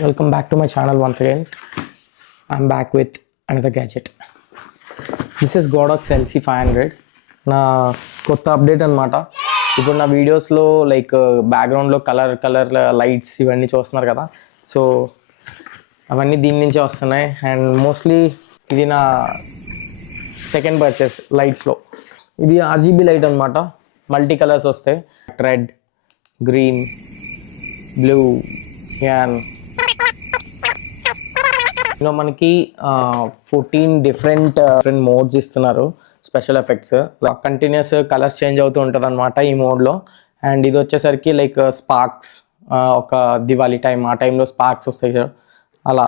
Welcome back to my channel once again. I'm back with another gadget. This is Godox LC500. నా కొత్త update అనమాట. ఇప్పుడు నా వీడియోస్లో లైక్ బ్యాక్గ్రౌండ్లో కలర్ లైట్స్ ఇవన్నీ చూస్తున్నారు కదా, సో అవన్నీ దీని నుంచే వస్తున్నాయి. అండ్ మోస్ట్లీ ఇది నా సెకండ్ పర్చేస్ లైట్స్లో. ఇది ఆర్జీబీ లైట్ అనమాట. మల్టీ కలర్స్ వస్తాయి, రెడ్, గ్రీన్, బ్లూ, సియాన్. ఇందులో మనకి 14 డిఫరెంట్ మోడ్స్ ఇస్తున్నారు, special effects. Continuous colours change అవుతూ ఉంటుంది అనమాట ఈ మోడ్లో. అండ్ ఇది వచ్చేసరికి లైక్ స్పార్క్స్, ఒక దివాళీ టైం ఆ టైంలో స్పార్క్స్ వస్తాయి సార్ అలా.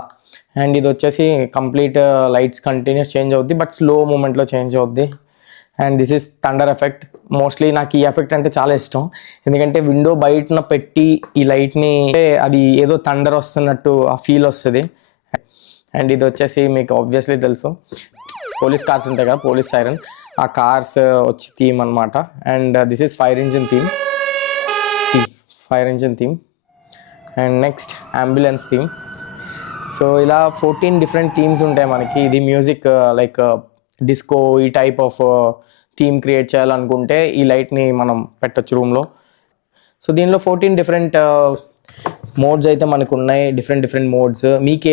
అండ్ ఇది వచ్చేసి కంప్లీట్ లైట్స్ కంటిన్యూస్ చేంజ్ అవుద్ది, బట్ స్లో మూమెంట్లో చేంజ్ అవుద్ది. And this is thunder effect. Mostly నాకు ఈ ఎఫెక్ట్ అంటే చాలా ఇష్టం, ఎందుకంటే విండో బయటన పెట్టి ఈ లైట్ని అది ఏదో థండర్ వస్తున్నట్టు ఆ ఫీల్ వస్తుంది. అండ్ ఇది వచ్చేసి మీకు ఆబ్వియస్లీ తెలుసు, పోలీస్ కార్స్ ఉంటాయి కదా, పోలీస్ సైరన్, ఆ కార్స్ వచ్చి థీమ్ అనమాట. And this is fire engine theme, fire engine theme. And next ambulance theme. So ఇలా 14 డిఫరెంట్ థీమ్స్ ఉంటాయి మనకి. ఇది మ్యూజిక్ లైక్ డిస్కో ఈ టైప్ ఆఫ్ థీమ్ క్రియేట్ చేయాలనుకుంటే ఈ లైట్ని మనం పెట్టచ్చు రూమ్లో. సో దీనిలో 14 డిఫరెంట్ మోడ్స్ అయితే మనకు ఉన్నాయి, డిఫరెంట్ మోడ్స్. మీకేం